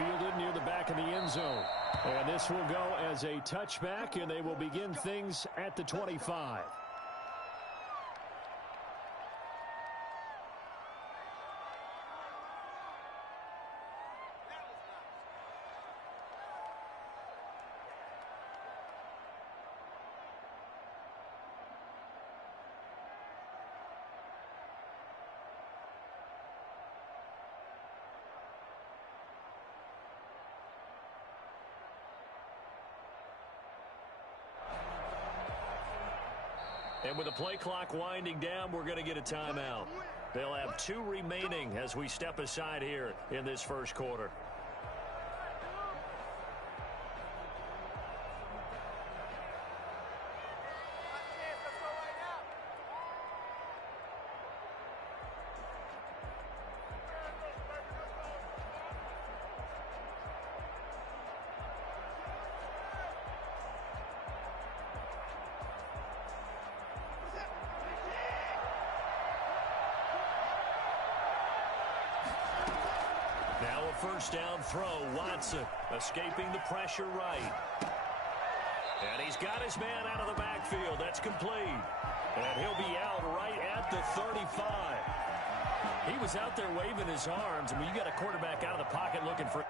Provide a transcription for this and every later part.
fielded near the back of the end zone. And this will go as a touchback, and they will begin things at the 25. And with the play clock winding down, we're going to get a timeout. They'll have 2 remaining as we step aside here in this first quarter. First down throw, Watson escaping the pressure right. And he's got his man out of the backfield. That's complete. And he'll be out right at the 35. He was out there waving his arms. I mean, you got a quarterback out of the pocket looking for...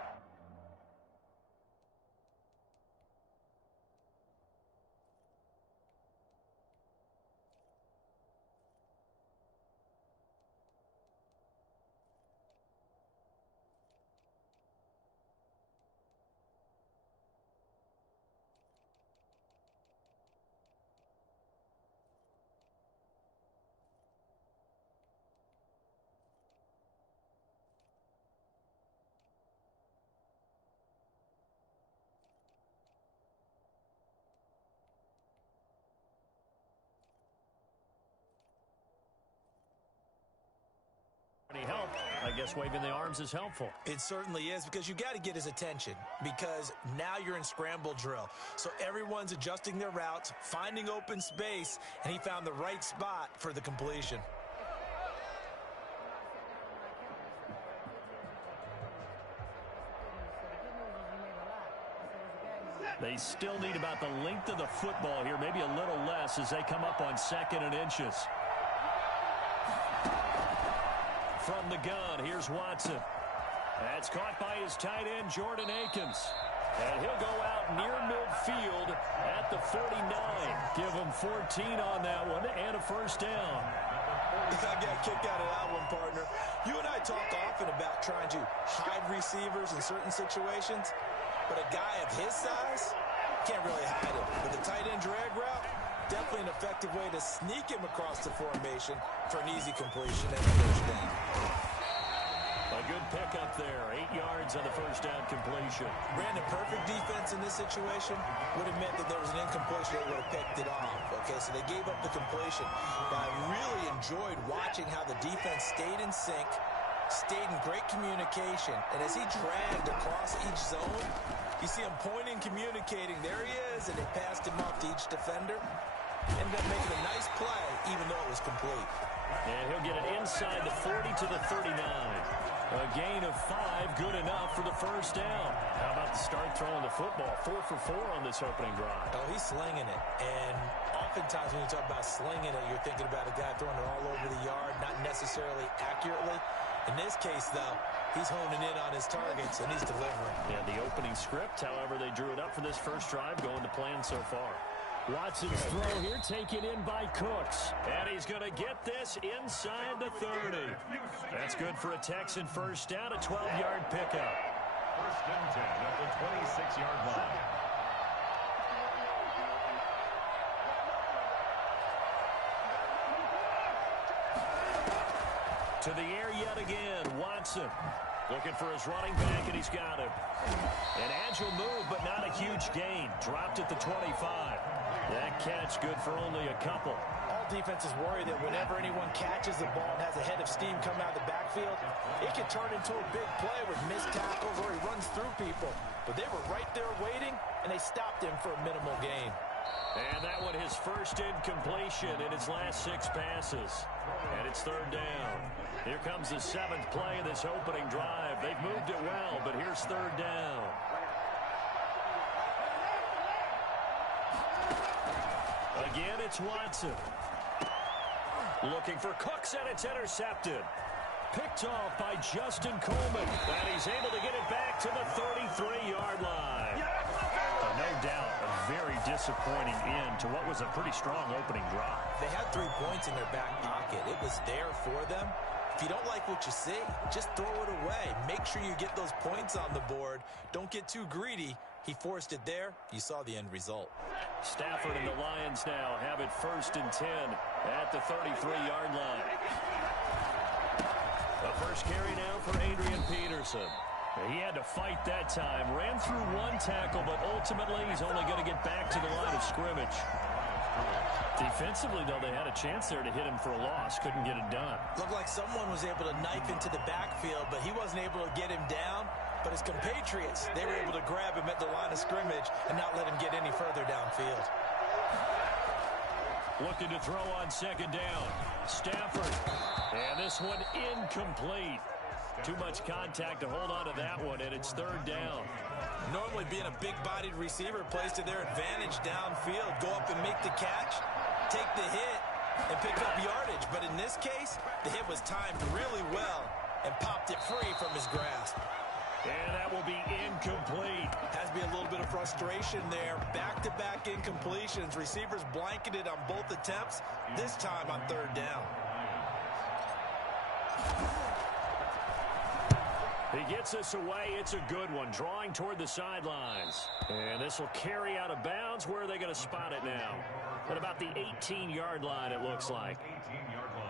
help. I guess waving the arms is helpful. It certainly is, because you got to get his attention, because now you're in scramble drill. So everyone's adjusting their routes, finding open space, and he found the right spot for the completion. They still need about the length of the football here, maybe a little less as they come up on 2nd and inches. From the gun, here's Watson. That's caught by his tight end, Jordan Akins. And he'll go out near midfield at the 49. Give him 14 on that one and a first down. I got a kick out of that one, partner. You and I talk often about trying to hide receivers in certain situations, but a guy of his size can't really hide him. With a tight end drag route, definitely an effective way to sneak him across the formation for an easy completion and a first down. A good pickup there. 8 yards on the first down completion. Brandon, perfect defense in this situation would have meant that there was an incompletion that would have picked it off. Okay, so they gave up the completion. But I really enjoyed watching how the defense stayed in sync, stayed in great communication, and as he dragged across each zone, you see him pointing, communicating. There he is, and they passed him off to each defender. Ended up making a nice play, even though it was complete. And he'll get it inside the 40 to the 39. A gain of 5, good enough for the first down. How about the start throwing the football? 4 for 4 on this opening drive. Oh, he's slinging it. And oftentimes when you talk about slinging it, you're thinking about a guy throwing it all over the yard, not necessarily accurately. In this case, though, he's honing in on his targets, and he's delivering. Yeah, the opening script, however, they drew it up for this first drive, going to plan so far. Watson's throw here taken in by Cooks. And he's going to get this inside the 30. That's good for a Texan first down, a 12-yard pickup. First and 10 at the 26-yard line. To the air yet again, Watson. Looking for his running back, and he's got him. An agile move, but not a huge gain. Dropped at the 25. That catch good for only a couple. All defenses worry that whenever anyone catches the ball and has a head of steam coming out of the backfield, it can turn into a big play with missed tackles or he runs through people. But they were right there waiting, and they stopped him for a minimal gain. And that one his first incompletion in his last 6 passes. And it's third down. Here comes the 7th play of this opening drive. They've moved it well, but here's third down. Again, it's Watson. Looking for Cooks, and it's intercepted. Picked off by Justin Coleman. And he's able to get it back to the 33-yard line. No doubt, a very disappointing end to what was a pretty strong opening drive. They had 3 points in their back pocket. It was there for them. If you don't like what you see, just throw it away. Make sure you get those points on the board. Don't get too greedy. He forced it there. You saw the end result. Stafford and the Lions now have it 1st and 10 at the 33-yard line. The first carry now for Adrian Peterson. He had to fight that time. Ran through 1 tackle, but ultimately he's only going to get back to the line of scrimmage. Defensively, though, they had a chance there to hit him for a loss. Couldn't get it done. Looked like someone was able to knife into the backfield, but he wasn't able to get him down. But his compatriots, they were able to grab him at the line of scrimmage and not let him get any further downfield. Looking to throw on 2nd down. Stafford. And this one incomplete. Too much contact to hold on to that one, and it's 3rd down. Normally being a big-bodied receiver plays to their advantage downfield. Go up and make the catch, take the hit, and pick up yardage. But in this case, the hit was timed really well and popped it free from his grasp. And that will be incomplete. Has to be a little bit of frustration there. Back-to-back incompletions. Receivers blanketed on both attempts, this time on 3rd down. He gets us away. It's a good one. Drawing toward the sidelines. And this will carry out of bounds. Where are they going to spot it now? At about the 18-yard line, it looks like. 18-yard line.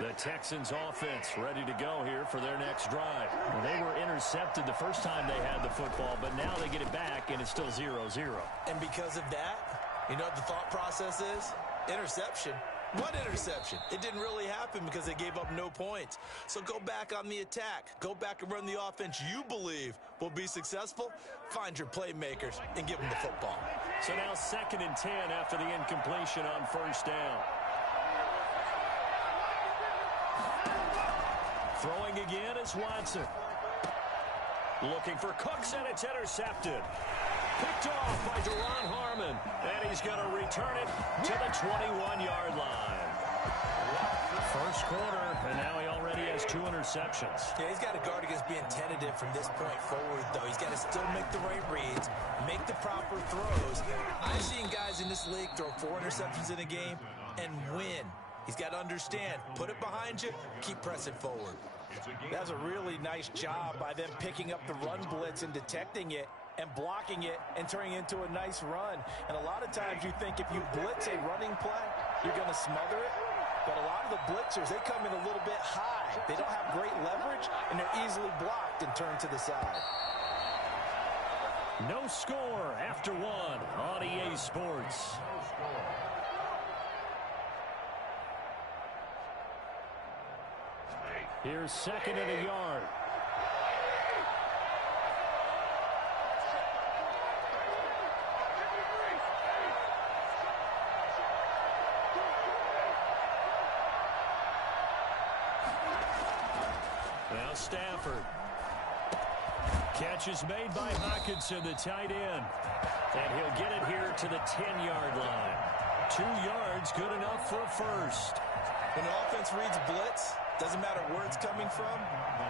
The Texans offense ready to go here for their next drive. Well, they were intercepted the first time they had the football, but now they get it back, and it's still 0-0. And because of that, you know what the thought process is? Interception. What interception? It didn't really happen because they gave up no points. So go back on the attack. Go back and run the offense you believe will be successful. Find your playmakers and give them the football. So now 2nd and 10 after the incompletion on 1st down. Throwing again is Watson. Looking for Cooks, and it's intercepted. Picked off by Deron Harmon. And he's going to return it to the 21-yard line. First quarter, and now he already has 2 interceptions. Yeah, he's got to guard against being tentative from this point forward, though. He's got to still make the right reads, make the proper throws. I've seen guys in this league throw 4 interceptions in a game and win. He's got to understand, put it behind you, keep pressing forward. That was a really nice job by them picking up the run blitz and detecting it and blocking it and turning it into a nice run. And a lot of times you think if you blitz a running play, you're going to smother it. But a lot of the blitzers, they come in a little bit high. They don't have great leverage, and they're easily blocked and turned to the side. No score after 1 on EA Sports. Here's 2nd and a yard. Now Stafford. Catch is made by Hockenson, the tight end. And he'll get it here to the 10-yard line. 2 yards, good enough for a first. When the offense reads blitz, doesn't matter where it's coming from,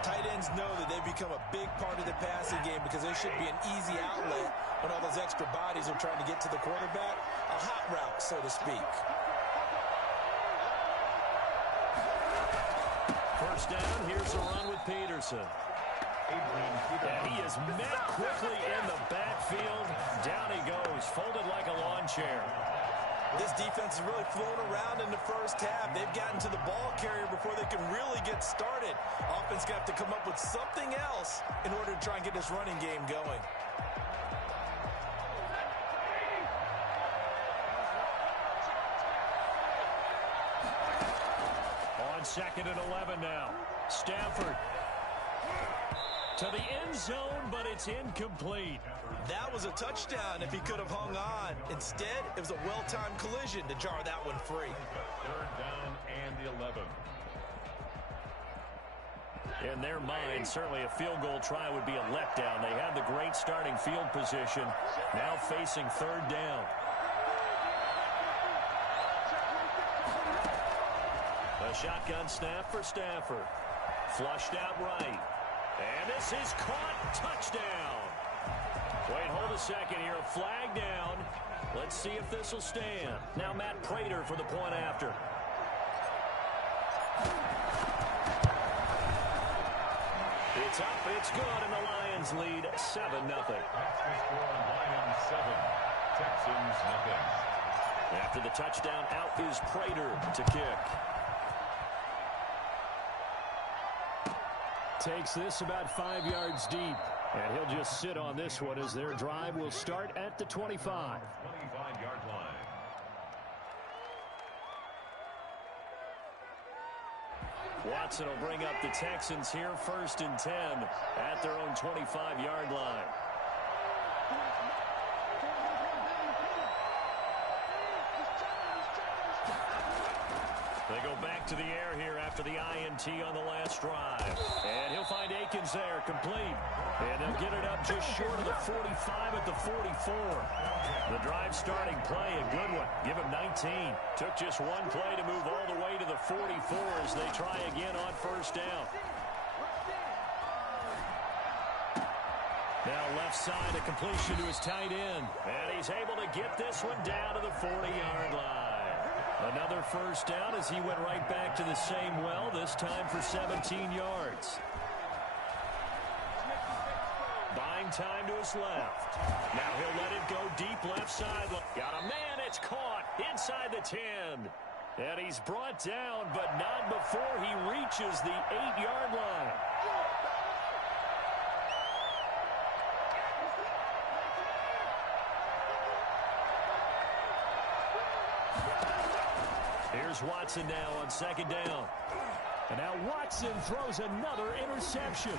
tight ends know that they become a big part of the passing game because there should be an easy outlet when all those extra bodies are trying to get to the quarterback. A hot route, so to speak. First down, here's a run with Peterson. And he is met quickly in the backfield. Down he goes, folded like a lawn chair. This defense has really flown around in the first half. They've gotten to the ball carrier before they can really get started. Offense got to come up with something else in order to try and get this running game going. On on 2nd and 11 now. Stafford to the end zone, but it's incomplete. That was a touchdown if he could have hung on. Instead, it was a well-timed collision to jar that one free. 3rd down and 11. In their mind, certainly a field goal try would be a letdown. They had the great starting field position, now facing 3rd down. A shotgun snap for Stafford. Flushed out right. And this is caught. Touchdown. Wait, hold a second here. A flag down. Let's see if this will stand. Now Matt Prater for the point after. It's up, it's good, and the Lions lead 7-0. That's the score. Lions 7, Texans nothing. After the touchdown, out is Prater to kick. Takes this about 5 yards deep, and he'll just sit on this one as their drive will start at the 25. 25-yard line. Watson will bring up the Texans here 1st and 10 at their own 25-yard line. They go back to the air here after the INT on the last drive. And he'll find Akins there, complete. And they'll get it up just short of the 45 at the 44. The drive starting play, a good one. Give him 19. Took just one play to move all the way to the 44 as they try again on 1st down. Now left side, a completion to his tight end. And he's able to get this one down to the 40-yard line. Another 1st down as he went right back to the same well, this time for 17 yards. Buying time to his left. Now he'll let it go deep left side. Got a man, it's caught inside the 10. And he's brought down, but not before he reaches the 8-yard line. Here's Watson now on 2nd down. And now Watson throws another interception.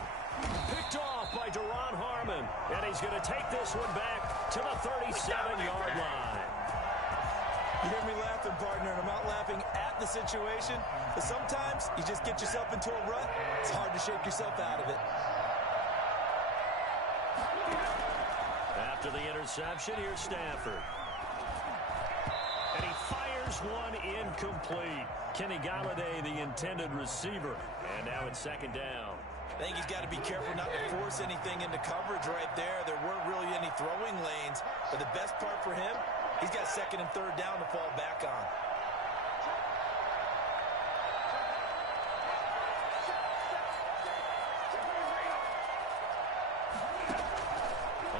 Picked off by Duron Harmon. And he's going to take this one back to the 37-yard line. You hear me laughing, partner, and I'm not laughing at the situation, but sometimes you just get yourself into a rut. It's hard to shake yourself out of it. After the interception, here's Stafford. And he fires one incomplete. Kenny Galladay, the intended receiver. And now it's 2nd down. I think he's got to be careful not to force anything into coverage right there. There weren't really any throwing lanes. But the best part for him, he's got 2nd and 3rd down to fall back on.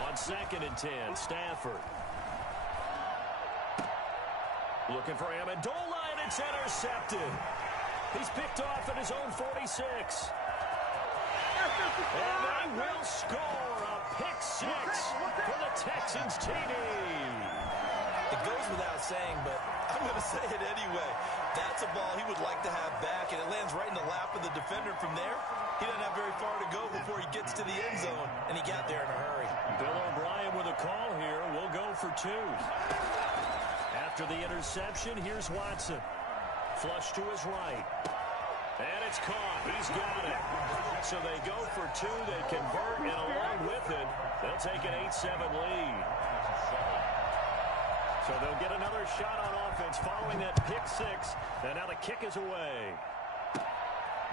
On 2nd and 10, Stafford. Looking for Amendola, and it's intercepted. He's picked off at his own 46. And they will score a pick-6 for the Texans TD. It goes without saying, but I'm going to say it anyway. That's a ball he would like to have back, and it lands right in the lap of the defender from there. He doesn't have very far to go before he gets to the end zone, and he got there in a hurry. Bill O'Brien with a call here. We'll go for 2. After the interception, here's Watson. Flush to his right. And it's caught. He's got it. So they go for 2. They convert, and along with it, they'll take an 8-7 lead. So they'll get another shot on offense following that pick-6. And now the kick is away.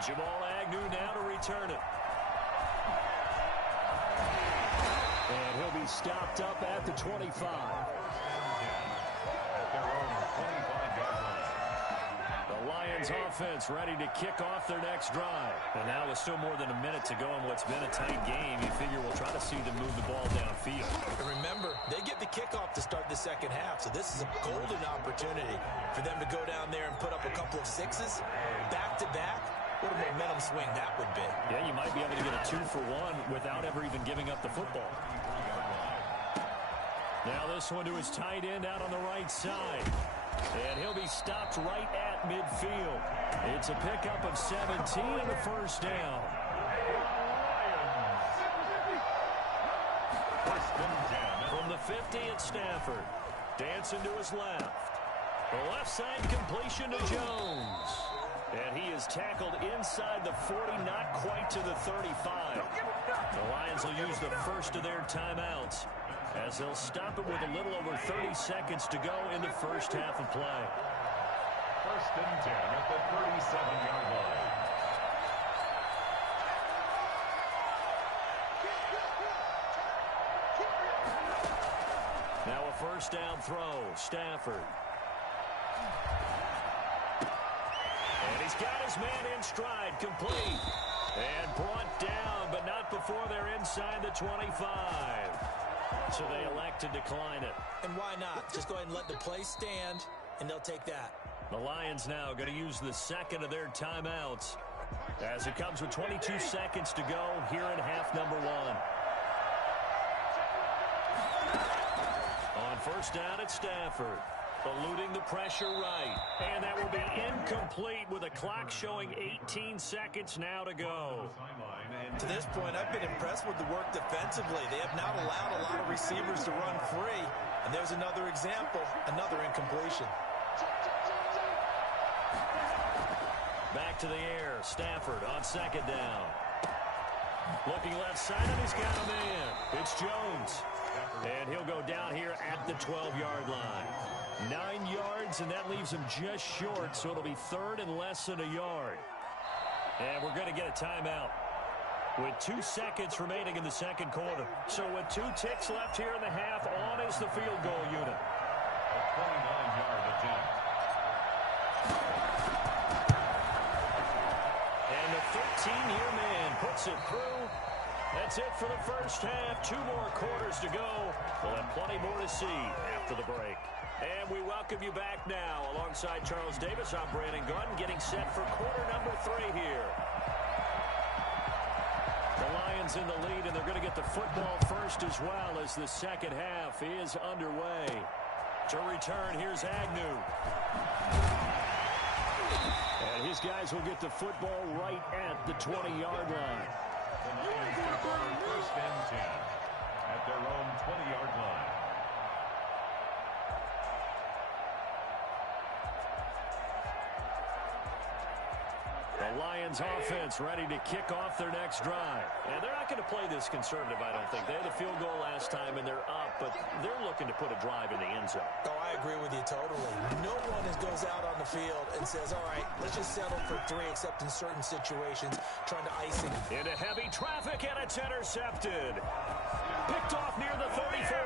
Jamal Agnew now to return it. And he'll be stopped up at the 25. The Lions offense ready to kick off their next drive. And now with still more than a minute to go in what's been a tight game, you figure we'll try to see them move the ball downfield. And remember, they get the kickoff to start the 2nd half, so this is a golden opportunity for them to go down there and put up a couple of 6s back-to-back. What a momentum swing that would be. Yeah, you might be able to get a 2-for-1 without ever even giving up the football. Now this one to his tight end out on the right side. And he'll be stopped right at midfield. It's a pickup of 17 and a first down. From the 50 at Stafford. Dancing to his left. The left side completion to Jones. And he is tackled inside the 40, not quite to the 35. The Lions will use the first of their timeouts as they'll stop it with a little over 30 seconds to go in the first half of play. First and 10 at the 37-yard line. Now a first down throw. Stafford. And he's got his man in stride, complete. And brought down, but not before they're inside the 25. So they elect to decline it. And why not? Just go ahead and let the play stand, and they'll take that. The Lions now going to use the second of their timeouts as it comes with 22 seconds to go here in half number one. On first down at Stafford. Eluding the pressure right. And that will be incomplete with a clock showing 18 seconds now to go. To this point, I've been impressed with the work defensively. They have not allowed a lot of receivers to run free. And there's another example, another incompletion. Back to the air. Stafford on second down. Looking left side, and he's got a man. It's Jones. And he'll go down here at the 12-yard line. 9 yards, and that leaves him just short, so it'll be third and less than a yard. And we're going to get a timeout with 2 seconds remaining in the second quarter. So with 2 ticks left here in the half, on is the field goal unit. A 29-yard attempt. And the 13-year man puts it through. That's it for the first half. 2 more quarters to go. We'll have plenty more to see after the break. And we welcome you back now. Alongside Charles Davis, I'm Brandon Gunn, getting set for quarter number 3 here. The Lions in the lead, and they're going to get the football first as well as the second half is underway. To return, here's Agnew. And his guys will get the football right at the 20-yard line. The Lions take over first and 10 at their own 20-yard line. The Lions offense ready to kick off their next drive. And they're not going to play this conservative, I don't think. They had a field goal last time, and they're up, but they're looking to put a drive in the end zone. Oh, I agree with you totally. No one goes out on the field and says, all right, let's just settle for 3, except in certain situations, trying to ice it. Into heavy traffic, and it's intercepted. Picked off near the 34.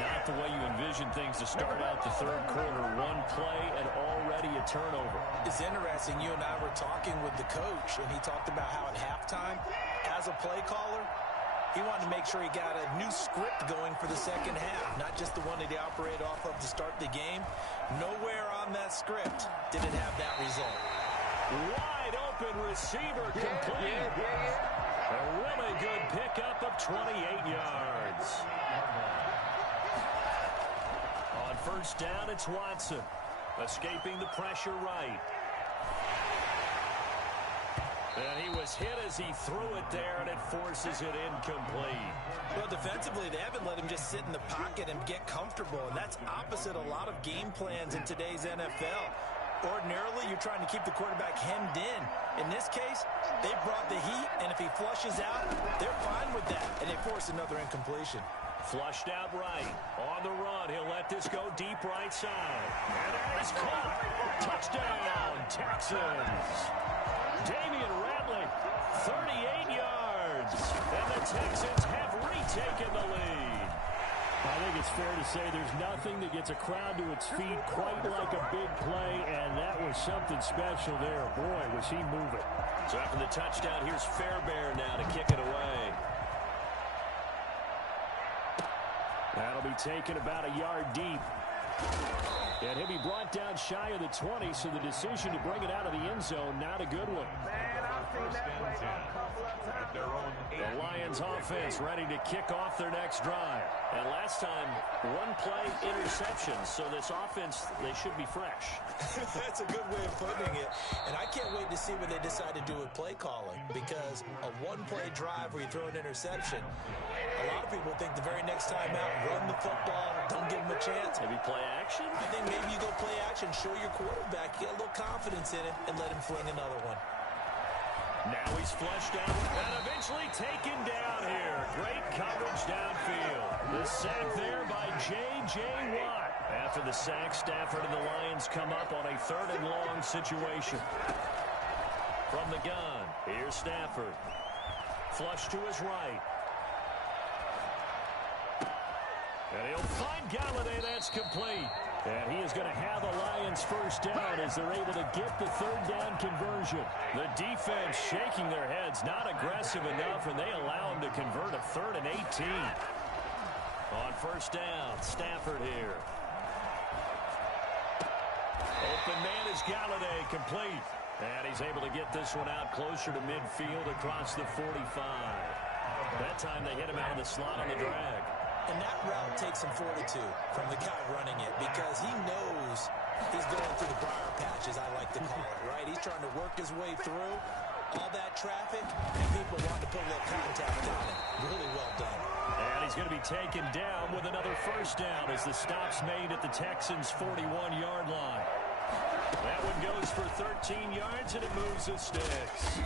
Not the way you envision things to start out the third quarter. 1 play and already a turnover. It's interesting. You and I were talking with the coach, and he talked about how at halftime, as a play caller, he wanted to make sure he got a new script going for the second half, not just the one that he operated off of to start the game. Nowhere on that script did it have that result. Wide open receiver complete. A really good pickup of 28 yards. On first down, it's Watson. Escaping the pressure right. And he was hit as he threw it there, and it forces it incomplete. Well, defensively, they haven't let him just sit in the pocket and get comfortable, and that's opposite a lot of game plans in today's NFL. Ordinarily, you're trying to keep the quarterback hemmed in. In this case, they brought the heat, and if he flushes out, they're fine with that, and they force another incompletion. Flushed out right. On the run, he'll let this go deep right side. And that is caught. Touchdown, Texans. Damian Ratley, 38 yards. And the Texans have retaken the lead. I think it's fair to say there's nothing that gets a crowd to its feet quite like a big play, and that was something special there. Boy, was he moving. So after the touchdown, here's Fairbairn now to kick it away. That'll be taken about a yard deep. And he'll be brought down shy of the 20, so the decision to bring it out of the end zone, not a good one. first and 10 at their own 8. The Lions offense ready to kick off their next drive. And last time, one play interception. So this offense, they should be fresh. That's a good way of putting it. And I can't wait to see what they decide to do with play calling, because a one-play drive where you throw an interception, a lot of people think the very next time out, run the football, don't give them a chance. Maybe play action? I think maybe you go play action, show your quarterback, get a little confidence in him, and let him fling another one. Now he's flushed out and eventually taken down here. Great coverage downfield. The sack there by J.J. Watt. After the sack, Stafford and the Lions come up on a 3rd and long situation. From the gun, here's Stafford. Flush to his right. And he'll find Galladay. That's complete. And he is going to have the Lions first down as they're able to get the 3rd down conversion. The defense shaking their heads, not aggressive enough, and they allow him to convert a 3rd and 18. On first down, Stafford here. Open man is Galladay, complete. And he's able to get this one out closer to midfield across the 45. That time they hit him out of the slot on the drag. And that route takes some fortitude from the guy running it, because he knows he's going through the briar patch, as I like to call it, right? He's trying to work his way through all that traffic, and people want to put a little contact on it. Really well done. And he's going to be taken down with another first down as the stop's made at the Texans' 41-yard line. That one goes for 13 yards, and it moves the sticks.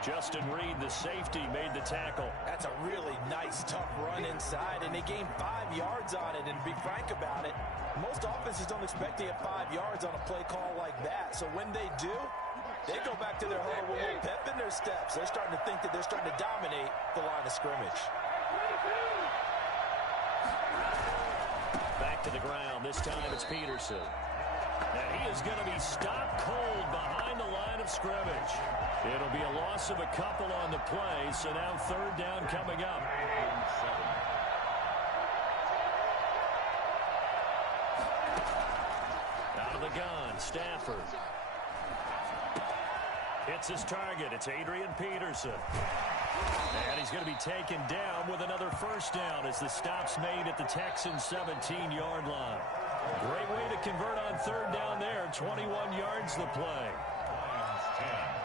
Justin Reed, the safety, made the tackle. That's a really nice, tough run inside, and they gained 5 yards on it. And to be frank about it, most offenses don't expect to get 5 yards on a play call like that. So when they do, they go back to their huddle with a little pep in their steps. They're starting to think that they're starting to dominate the line of scrimmage. Back to the ground. This time it's Peterson. And he is going to be stopped cold behind the line of scrimmage. It'll be a loss of a couple on the play, so now 3rd down coming up. Out of the gun, Stafford. Hits his target. It's Adrian Peterson. And he's going to be taken down with another first down as the stop's made at the Texans' 17-yard line. Great way to convert on 3rd down there. 21 yards the play.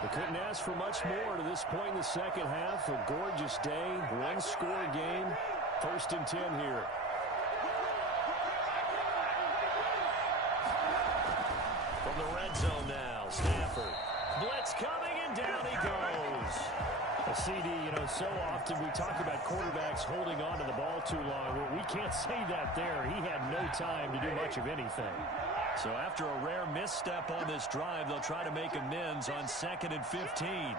They couldn't ask for much more to this point in the second half. A gorgeous day, one-score game. 1st and 10 here. From the red zone now, Stafford. Blitz coming, and down he goes. A CD, so often we talk about quarterbacks holding on to the ball too long. Well, we can't say that there. He had no time to do much of anything. So after a rare misstep on this drive, they'll try to make amends on 2nd and 15.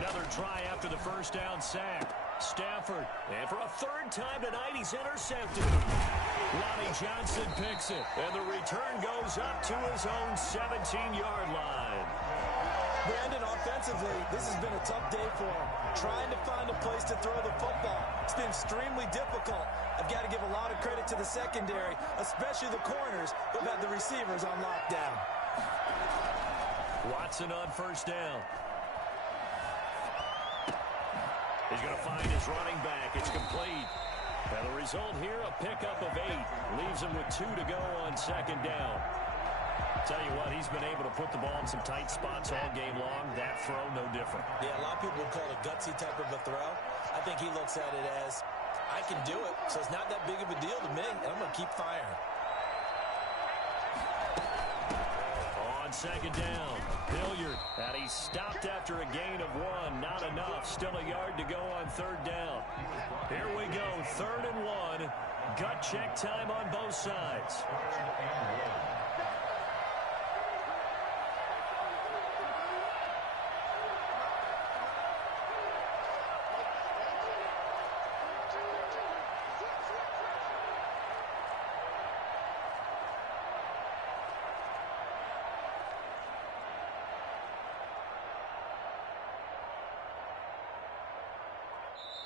Another try after the first down sack. Stafford, and for a 3rd time tonight, he's intercepted. Lonnie Johnson picks it, and the return goes up to his own 17-yard line. Brandon, offensively, this has been a tough day for him. Trying to find a place to throw the football. It's been extremely difficult. I've got to give a lot of credit to the secondary, especially the corners, who've had the receivers on lockdown. Watson on first down. He's going to find his running back. It's complete. And the result here, a pickup of 8. Leaves him with 2 to go on 2nd down. Tell you what, he's been able to put the ball in some tight spots all game long. That throw, no different. Yeah, a lot of people would call it a gutsy type of a throw. I think he looks at it as, I can do it, so it's not that big of a deal to me, and I'm going to keep firing. On 2nd down, Hilliard, and he's stopped after a gain of 1. Not enough. Still a yard to go on 3rd down. Here we go, 3rd and 1. Gut check time on both sides.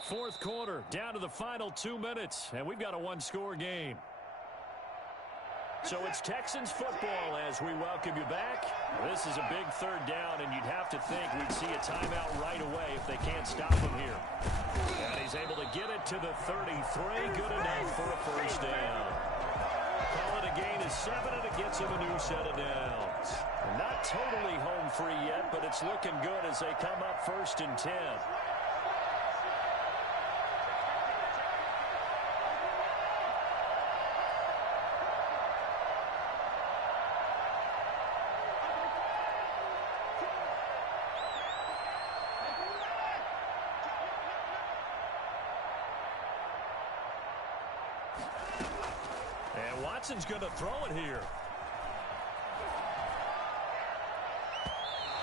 Fourth quarter, down to the final 2 minutes, and we've got a one-score game. So it's Texans football as we welcome you back. This is a big third down, and you'd have to think we'd see a timeout right away if they can't stop him here. And he's able to get it to the 33. Good enough for a first down. Call it a gain of 7, and it gets him a new set of downs. Not totally home free yet, but it's looking good as they come up 1st and 10. And Watson's going to throw it here.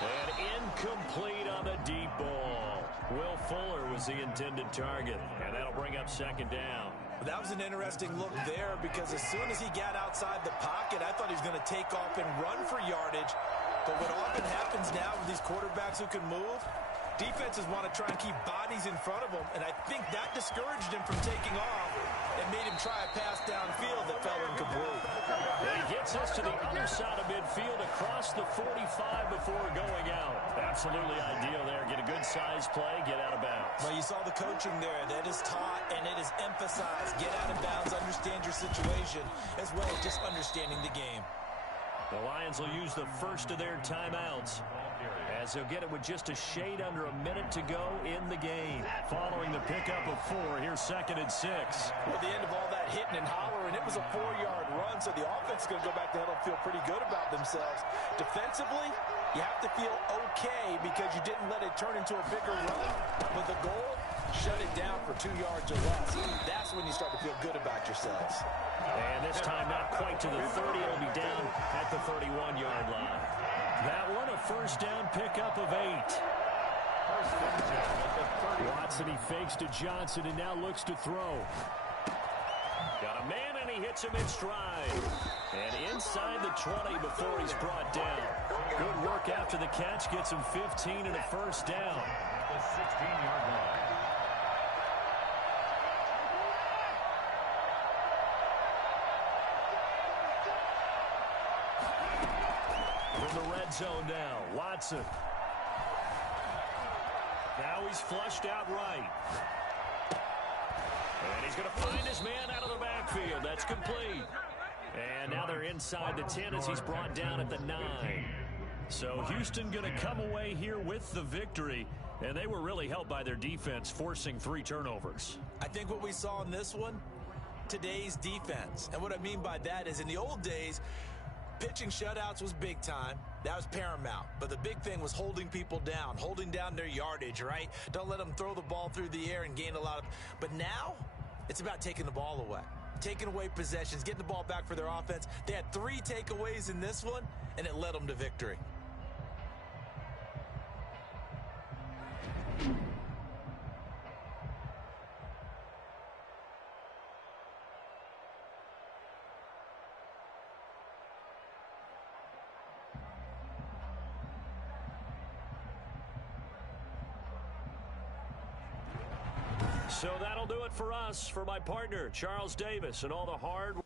And incomplete on the deep ball. Will Fuller was the intended target, and that'll bring up 2nd down. That was an interesting look there because as soon as he got outside the pocket, I thought he was going to take off and run for yardage. But what often happens now with these quarterbacks who can move, defenses want to try and keep bodies in front of them, and I think that discouraged him from taking off and made him try a pass downfield that fell incomplete. And he gets us to the other side of midfield across the 45 before going out. Absolutely ideal there. Get a good size play, get out of bounds. Well, you saw the coaching there. That is taught and it is emphasized. Get out of bounds, understand your situation, as well as just understanding the game. The Lions will use the first of their timeouts as they'll get it with just a shade under a minute to go in the game. Following the pickup of 4, here's 2nd and 6. Well, at the end of all that hitting and hollering, it was a 4-yard run, so the offense is going to go back to the huddle and feel pretty good about themselves. Defensively, you have to feel okay because you didn't let it turn into a bigger run. But the goal, shut it down for 2 yards or less. That's when you start to feel good about yourselves. And this time not quite to the 30. It'll be down at the 31-yard line. That one a first down pickup of 8. Watson, he fakes to Johnson and now looks to throw. Got a man and he hits him in stride. And inside the 20 before he's brought down. Good work after the catch. Gets him 15 and a first down. The 16-yard line. From the red zone now, Watson. Now he's flushed out right. And he's going to find his man out of the backfield. That's complete. And now they're inside the 10 as he's brought down at the 9. So Houston going to come away here with the victory. And they were really helped by their defense, forcing 3 turnovers. I think what we saw in this one, today's defense. And what I mean by that is in the old days, pitching shutouts was big time. That was paramount. But the big thing was holding people down, holding down their yardage, right? Don't let them throw the ball through the air and gain a lot of... But now, it's about taking the ball away. Taking away possessions, getting the ball back for their offense. They had 3 takeaways in this one, and it led them to victory. So that'll do it for us. For my partner, Charles Davis, and all the hard